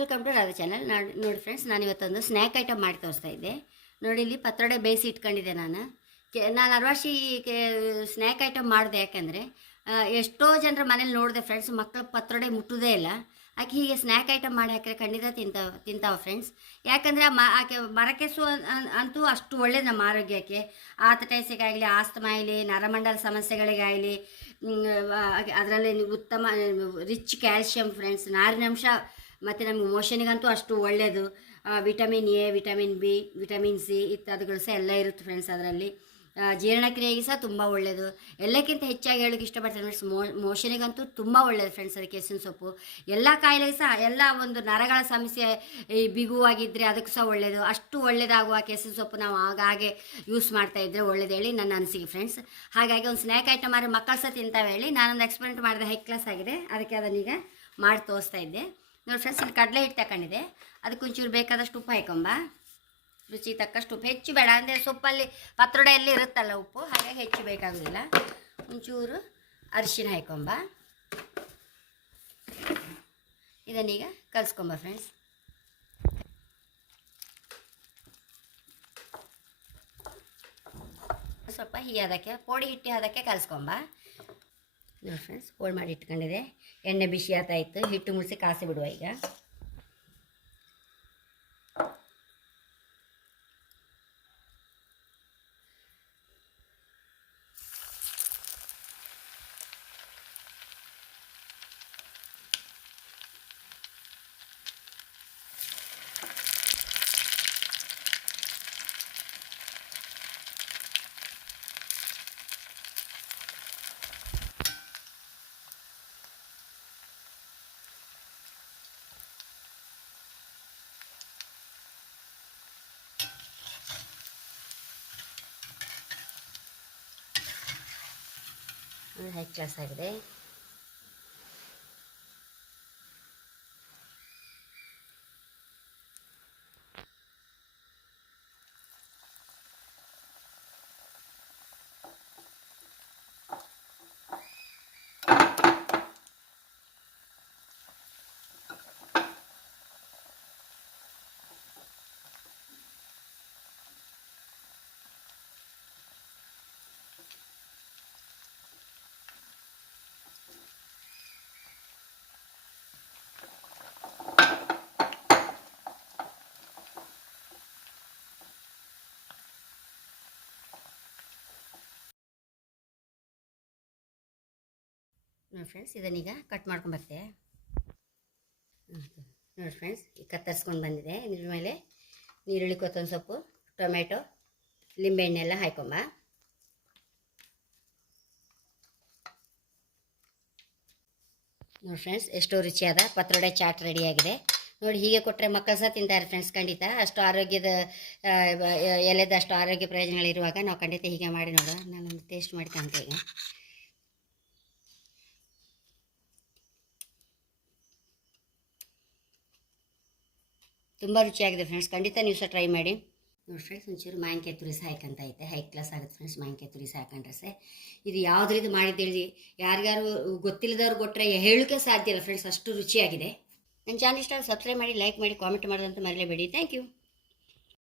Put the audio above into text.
Welcome to Radha channel ನೋಡಿ friends ನಾನು ಇವತ್ತೊಂದು ಸ್ನ್ಯಾಕ್ ಐಟಮ್ ಮಾಡಿ ತೋರಿಸ್ತಾ ಇದ್ದೆ. ನೋಡಿ ಇಲ್ಲಿ ಪತ್ರೊಡೆ ಬೇಯಿಸಿ ಇಟ್ಕೊಂಡಿದ್ದೆ ನಾನು. ನಾನು ಅರ್ವಾಶಿ ಸ್ನ್ಯಾಕ್ ಐಟಮ್ ಮಾಡಿದೆ ಯಾಕೆಂದರೆ ಎಷ್ಟೋ ಜನರ ಮನೇಲಿ ನೋಡಿದೆ ಫ್ರೆಂಡ್ಸ್ ಮಕ್ಕಳು ಪತ್ರೊಡೆ ಮುಟ್ಟೋದೇ ಇಲ್ಲ. ಆಕೆ ಹೀಗೆ ಸ್ನ್ಯಾಕ್ ಐಟಮ್ ಮಾಡಿ ಹಾಕಿದ್ರೆ ಖಂಡಿತ ತಿಂತಾವ ತಿಂತಾವ ಫ್ರೆಂಡ್ಸ್ ಯಾಕಂದರೆ ಮ, ಆಕೆ ಮರಕೆಸು ಅಂತೂ ಅಷ್ಟು ಒಳ್ಳೇದು ನಮ್ಮ ಆರೋಗ್ಯಕ್ಕೆ ಆತಟೈಸಿಗಾಗಲಿ ಆಸ್ತಮಾ ಆಗಲಿ, ನರಮಂಡಲ ಸಮಸ್ಯೆಗಳಿಗಾಗಲಿ ಅದರಲ್ಲಿ ಉತ್ತಮ, ರಿಚ್ ಕ್ಯಾಲ್ಶಿಯಂ ಫ್ರೆಂಡ್ಸ್ ನಾರಿನಂಶ ಮತ್ತು ನಮಗೆ ಮೋಷನಿಗಂತೂ ಅಷ್ಟು ಒಳ್ಳೆಯದು vitamin A, vitamin B, vitamin C ಇತ್ಯಾದಿಗಳು ಸಹ ಎಲ್ಲ ಇರುತ್ತೆ ಫ್ರೆಂಡ್ಸ್ ಅದರಲ್ಲಿ. ಜೀರ್ಣಕ್ರಿಯೆಗೆ ಸಹ ತುಂಬ ಒಳ್ಳೆಯದು ಎಲ್ಲಕ್ಕಿಂತ ಹೆಚ್ಚಾಗಿ ಹೇಳೋಕೆ ಇಷ್ಟಪಡ್ತೀನಿ ಫ್ರೆಂಡ್ಸ್ ಮೋ, ಮೋಷನಿಗಂತೂ ತುಂಬ ಒಳ್ಳೆಯದು ಫ್ರೆಂಡ್ಸ್ ಅದಕ್ಕೆ ಕೆಸಿನ ಸೊಪ್ಪು. ಎಲ್ಲ ಕಾಯಿಲೆಗೆ ಸಹ, ಎಲ್ಲ ಒಂದು ನರಗಳ ಸಮಸ್ಯೆ, ಈ ಬಿಗುವಾಗಿದ್ದರೆ ಅದಕ್ಕೆ ಸಹ ಒಳ್ಳೆಯದು ಅಷ್ಟು ಒಳ್ಳೆಯದಾಗುವ ಕೆಸಿನ ಸೊಪ್ಪು ನಾವು ಆಗಾಗೆ ಯೂಸ್ ಮಾಡ್ತಾ ಇದ್ದರೆ ಒಳ್ಳೇದು ಹೇಳಿ ನನ್ನ ಅನಿಸಿಕೆ ಫ್ರೆಂಡ್ಸ್ ಹಾಗಾಗಿ ಒಂದು ಸ್ನ್ಯಾಕ್ ಐಟಮ್ ಆದರೆ ಮಕ್ಕಳು ಸಹ ತಿಂತಾವೆ ಹೇಳಿ. ನಾನೊಂದು ಎಕ್ಸ್ಪೆರಿಮೆಂಟ್ ಮಾಡಿದೆ ಹೈ ಕ್ಲಾಸ್ ಆಗಿದೆ. ಅದಕ್ಕೆ ಅದನ್ನೀಗ ಮಾಡಿ ತೋರಿಸ್ತಾ ಇದ್ದೆ. ನೋಡಿ ಫ್ರೆಂಡ್ಸ್, ಇಲ್ಲಿ ಕಡಲೆ ಹಿಟ್ಟು ತಗೊಂಡಿದೆ ಅದಕ್ಕೆ ಒಂಚೂರು ಬೇಕಾದಷ್ಟು ಉಪ್ಪು ಹಾಕೊಂಬ. ರುಚಿ ತಕ್ಕಷ್ಟು ಉಪ್ಪು. ಹೆಚ್ಚು ಬೇಡ, ಅಂದರೆ ಸೊಪ್ಪಲ್ಲಿ, ಪತ್ರೊಡೆಯಲ್ಲಿ ಇರುತ್ತಲ್ಲ ಉಪ್ಪು, ಹಾಗೆ ಹೆಚ್ಚು ಬೇಕಾಗೋದಿಲ್ಲ. ಒಂಚೂರು ಅರಿಶಿನ ಹಾಕೊಂಬ. ಇದನ್ನೀಗ ಕಲಿಸ್ಕೊಂಬ ಫ್ರೆಂಡ್ಸ್. ಸ್ವಲ್ಪ ಹೀ ಅದಕ್ಕೆ ಪೋಡಿ ಹಿಟ್ಟಿ ಅದಕ್ಕೆ ಕಲಿಸ್ಕೊಂಬ. ನೋಡಿ ಫ್ರೆಂಡ್ಸ್ ಪೋಡಿ ಮಾಡಿ ಇಟ್ಕೊಂಡಿದೆ. ಎಣ್ಣೆ ಬಿಸಿ ಆತಾಯಿತ್ತು ಹಿಟ್ಟು ಮುಳಿಸಿ ಕಾಸಿ ಬಿಡುವ ಈಗ. ಹೆಚ್ಚು ಕ್ಲಾಸ್ ಆಗಿದೆ. ನೋಡಿ ಫ್ರೆಂಡ್ಸ್ ಇದನ್ನೀಗ ಕಟ್ ಮಾಡ್ಕೊಂಬರ್ತೆ ನೋಡಿ ಫ್ರೆಂಡ್ಸ್ ಈ ಕತ್ತರಿಸ್ಕೊಂಡು ಬಂದಿದೆ. ಇದ್ರ ಮೇಲೆ ನೀರುಳ್ಳಿ ಕೊತ್ತಂಬರಿ ಸೊಪ್ಪು ಟೊಮೆಟೊ ಲಿಂಬೆಣ್ಣೆ ಎಲ್ಲ ಹಾಕೊಂಬ ನೋಡಿ ಫ್ರೆಂಡ್ಸ್ ಎಷ್ಟೋ ರುಚಿಯಾದ ಪತ್ರೊಡೆ ಚಾಟ್ ರೆಡಿಯಾಗಿದೆ ನೋಡಿ ಹೀಗೆ ಕೊಟ್ಟರೆ ಮಕ್ಕಳು ಸಹ ತಿಂತಾರೆ ಫ್ರೆಂಡ್ಸ್ ಖಂಡಿತ. ಅಷ್ಟು ಆರೋಗ್ಯದ ಎಲೆದಷ್ಟು ಆರೋಗ್ಯ ಪ್ರಯೋಜನಗಳಿರುವಾಗ ನಾವು ಖಂಡಿತ ಹೀಗೆ ಮಾಡಿ ನೋಡೋಣ ನಾನೊಂದು ಟೇಸ್ಟ್ ಮಾಡಿ ಈಗ. ತುಂಬ ರುಚಿಯಾಗಿದೆ ಫ್ರೆಂಡ್ಸ್ ಖಂಡಿತ ನೀವು ಸಹ ಟ್ರೈ ಮಾಡಿ. ನೋಡಿ ಫ್ರೆಂಡ್ಸ್ ಒಂಚೂರು ಮಾವಿನಕಾಯಿ ತುರಿಸಿ ಹಾಕಂತ ಐತೆ. ಹೈ ಕ್ಲಾಸ್ ಆಗುತ್ತೆ ಫ್ರೆಂಡ್ಸ್ ಮಾವಿನಕಾಯಿ ತುರಿಸಿ ಹಾಕೊಂಡ್ರೆ ಸೆ ಇದು ಯಾವುದ್ರಿಂದ ಮಾಡಿದ್ದೇಳಿ ಯಾರಿಗಾರು ಗೊತ್ತಿಲ್ಲದವ್ರು ಕೊಟ್ಟರೆ ಹೇಳೋಕ್ಕೆ ಸಾಧ್ಯ ಇಲ್ಲ ಫ್ರೆಂಡ್ಸ್ ಅಷ್ಟು ರುಚಿಯಾಗಿದೆ. ನನ್ನ ಚಾನಲ್ ಇಷ್ಟ ಸಬ್ಸ್ಕ್ರೈಬ್ ಮಾಡಿ ಲೈಕ್ ಮಾಡಿ ಕಾಮೆಂಟ್ ಮಾಡೋದಂತ ಮರಲೇಬೇಡಿ. Thank you